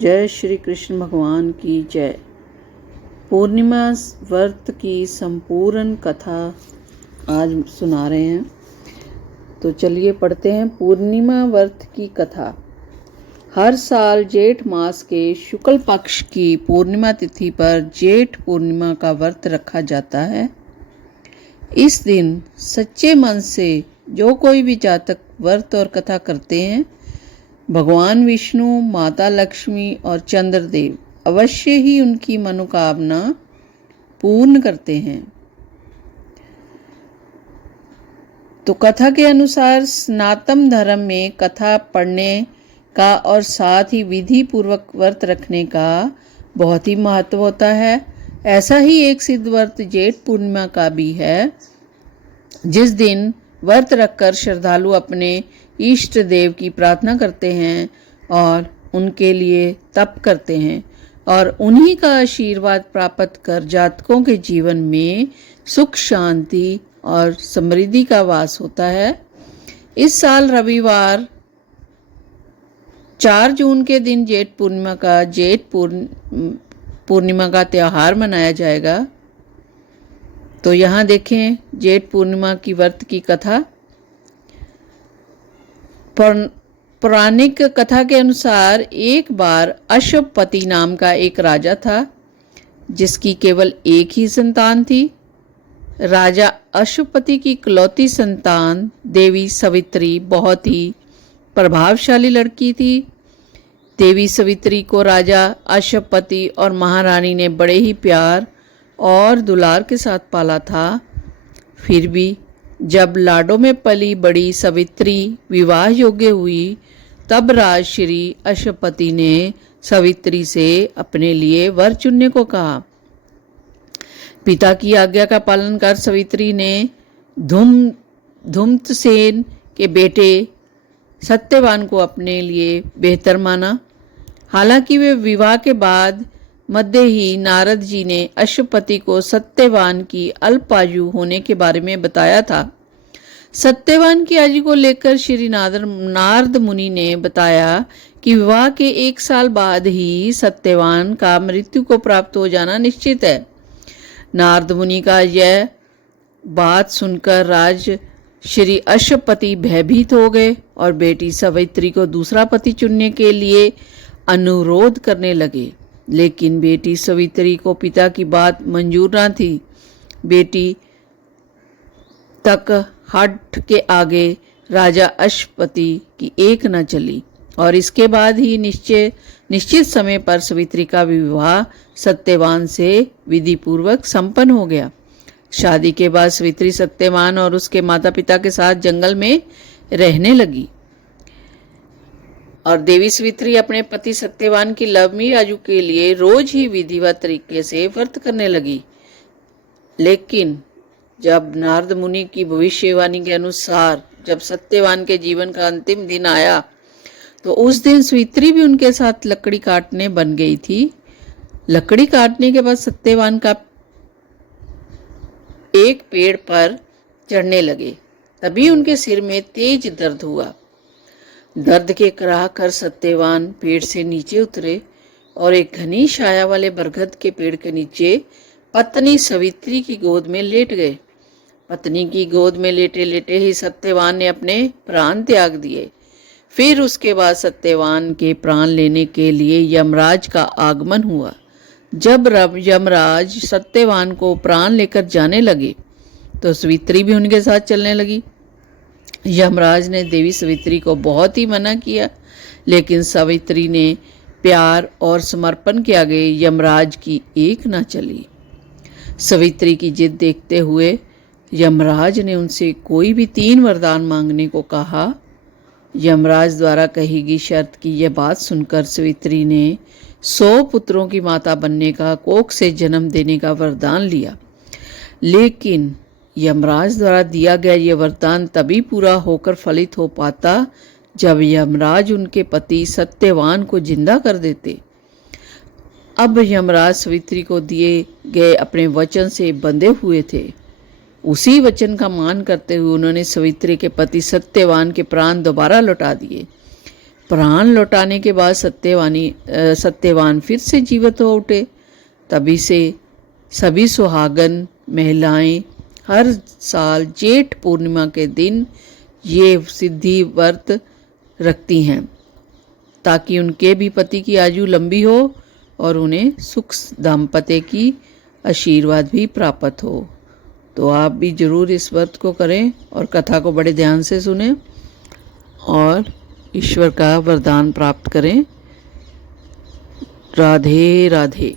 जय श्री कृष्ण भगवान की जय। पूर्णिमा व्रत की संपूर्ण कथा आज सुना रहे हैं, तो चलिए पढ़ते हैं पूर्णिमा व्रत की कथा। हर साल जेठ मास के शुक्ल पक्ष की पूर्णिमा तिथि पर जेठ पूर्णिमा का व्रत रखा जाता है। इस दिन सच्चे मन से जो कोई भी जातक व्रत और कथा करते हैं, भगवान विष्णु, माता लक्ष्मी और चंद्रदेव अवश्य ही उनकी मनोकामना पूर्ण करते हैं। तो कथा के अनुसार सनातन धर्म में कथा पढ़ने का और साथ ही विधि पूर्वक व्रत रखने का बहुत ही महत्व होता है। ऐसा ही एक सिद्ध व्रत जेठ पूर्णिमा का भी है, जिस दिन व्रत रखकर श्रद्धालु अपने इष्ट देव की प्रार्थना करते हैं और उनके लिए तप करते हैं और उन्हीं का आशीर्वाद प्राप्त कर जातकों के जीवन में सुख, शांति और समृद्धि का वास होता है। इस साल रविवार 4 जून के दिन जेठ पूर्णिमा का त्यौहार मनाया जाएगा। तो यहाँ देखें जेठ पूर्णिमा की व्रत की कथा। पौराणिक कथा के अनुसार एक बार अश्वपति नाम का एक राजा था, जिसकी केवल एक ही संतान थी। राजा अश्वपति की इकलौती संतान देवी सवित्री बहुत ही प्रभावशाली लड़की थी। देवी सवित्री को राजा अश्वपति और महारानी ने बड़े ही प्यार और दुलार के साथ पाला था। फिर भी जब लाडों में पली बड़ी सवित्री विवाह योग्य हुई, तब राजश्री अश्वपति ने सवित्री से अपने लिए वर चुनने को कहा। पिता की आज्ञा का पालन कर सवित्री ने धूम्रसेन के बेटे सत्यवान को अपने लिए बेहतर माना। हालांकि वे विवाह के बाद मध्य ही नारद जी ने अश्वपति को सत्यवान की अल्पायु होने के बारे में बताया था। सत्यवान की आयु को लेकर श्री नारद मुनि ने बताया कि विवाह के 1 साल बाद ही सत्यवान का मृत्यु को प्राप्त हो जाना निश्चित है। नारद मुनि का यह बात सुनकर राज श्री अश्वपति भयभीत हो गए और बेटी सवित्री को दूसरा पति चुनने के लिए अनुरोध करने लगे, लेकिन बेटी सवित्री को पिता की बात मंजूर न थी। बेटी तक हठ के आगे राजा अश्वपति की एक न चली और इसके बाद ही निश्चित समय पर सवित्री का विवाह सत्यवान से विधि पूर्वक संपन्न हो गया। शादी के बाद सवित्री सत्यवान और उसके माता पिता के साथ जंगल में रहने लगी और देवी सवित्री अपने पति सत्यवान की लंबी आयु के लिए रोज ही विधिवत तरीके से व्रत करने लगी। लेकिन जब नारद मुनि की भविष्यवाणी के अनुसार जब सत्यवान के जीवन का अंतिम दिन आया, तो उस दिन सवित्री भी उनके साथ लकड़ी काटने बन गई थी। लकड़ी काटने के बाद सत्यवान का एक पेड़ पर चढ़ने लगे, तभी उनके सिर में तेज दर्द हुआ। दर्द के कराह कर सत्यवान पेड़ से नीचे उतरे और एक घनी छाया वाले बरगद के पेड़ के नीचे पत्नी सवित्री की गोद में लेट गए। पत्नी की गोद में लेटे लेटे ही सत्यवान ने अपने प्राण त्याग दिए। फिर उसके बाद सत्यवान के प्राण लेने के लिए यमराज का आगमन हुआ। जब यमराज सत्यवान को प्राण लेकर जाने लगे, तो सवित्री भी उनके साथ चलने लगी। यमराज ने देवी सवित्री को बहुत ही मना किया, लेकिन सवित्री ने प्यार और समर्पण के आगे यमराज की एक न चली। सवित्री की जिद देखते हुए यमराज ने उनसे कोई भी 3 वरदान मांगने को कहा। यमराज द्वारा कही गई शर्त की यह बात सुनकर सवित्री ने 100 पुत्रों की माता बनने का, कोख से जन्म देने का वरदान लिया। लेकिन यमराज द्वारा दिया गया यह वरदान तभी पूरा होकर फलित हो पाता जब यमराज उनके पति सत्यवान को जिंदा कर देते। अब यमराज सवित्री को दिए गए अपने वचन से बंधे हुए थे। उसी वचन का मान करते हुए उन्होंने सवित्री के पति सत्यवान के प्राण दोबारा लौटा दिए। प्राण लौटाने के बाद सत्यवान फिर से जीवित हो उठे। तभी से सभी सुहागन महिलाएं हर साल जेठ पूर्णिमा के दिन ये सिद्धि व्रत रखती हैं ताकि उनके भी पति की आयु लंबी हो और उन्हें सुख दाम्पत्य की आशीर्वाद भी प्राप्त हो। तो आप भी जरूर इस व्रत को करें और कथा को बड़े ध्यान से सुनें और ईश्वर का वरदान प्राप्त करें। राधे राधे।